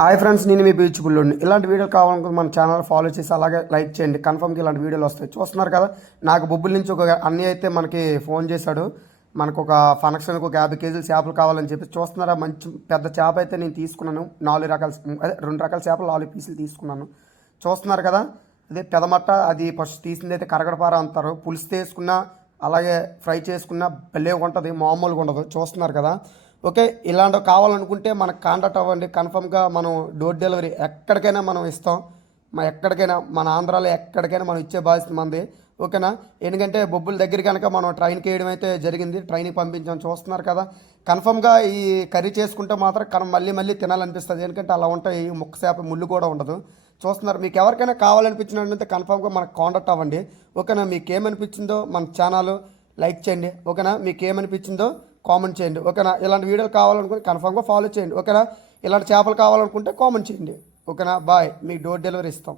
Hi friends, నేను మీ beach బుల్లుడిని. ఇలాంటి వీడియోలు కావాలనుకుంటే మన ఛానల్ ఫాలో చేసి అలాగే లైక్ చేయండి. కన్ఫర్మ్గా ఇలాంటి వీడియోలు వస్తాయి. చూస్తున్నారు కదా, నాకు బొబ్బుల నుంచి ఒక అన్నయ్య అయితే మనకి ఫోన్ చేశాడు. మనకు ఒక ఫంక్షన్కి ఒక 50 కేజీలు చేపలు కావాలని చెప్పి. చూస్తున్నారా, మంచి పెద్ద చేప అయితే నేను తీసుకున్నాను. 4 రకాల అదే 2 రకాల చేపలు 4 పీసులు తీసుకున్నాను. చూస్తున్నారు కదా, అదే పెదమట్ట. అది ఫస్ట్ తీసింది అయితే కరగడపార అంటారు. పులుసు తీసుకున్నా అలాగే ఫ్రై చేసుకున్నా భలే ఉంటుంది, మామూలుగా ఉండదు. చూస్తున్నారు కదా. ఓకే, ఇలాంటివి కావాలనుకుంటే మనకు కాంటాక్ట్ అవ్వండి. కన్ఫర్మ్గా మనం డోర్ డెలివరీ ఎక్కడికైనా మనం ఇస్తాం. ఎక్కడికైనా మన ఆంధ్రాలో ఎక్కడికైనా మనం ఇచ్చే బాధ్యత మంది. ఓకేనా. ఎందుకంటే బొబ్బుల దగ్గర కనుక మనం ట్రైన్కి వేయడం అయితే జరిగింది. ట్రైన్కి పంపించాం. చూస్తున్నారు కదా, కన్ఫర్మ్గా ఈ కర్రీ చేసుకుంటే మాత్రం మళ్ళీ మళ్ళీ తినాలనిపిస్తుంది. ఎందుకంటే అలా ఉంటాయి, ముక్క చేప ముళ్ళు కూడా ఉండదు. చూస్తున్నారు, మీకు ఎవరికైనా కావాలనిపించినట్లయితే కన్ఫర్మ్గా మనకు కాంటాక్ట్ అవ్వండి. ఓకేనా. మీకు ఏమనిపించిందో మన ఛానల్ లైక్ చేయండి. ఓకేనా. మీకు ఏమనిపించిందో కామెంట్ చేయండి. ఓకేనా. ఇలాంటి వీడియోలు కావాలనుకుంటే కన్ఫర్మ్గా ఫాలో చేయండి. ఓకేనా. ఇలాంటి చేపలు కావాలనుకుంటే కామెంట్ చేయండి. ఓకేనా. బాయ్. మీకు డోర్ డెలివరీ ఇస్తాం.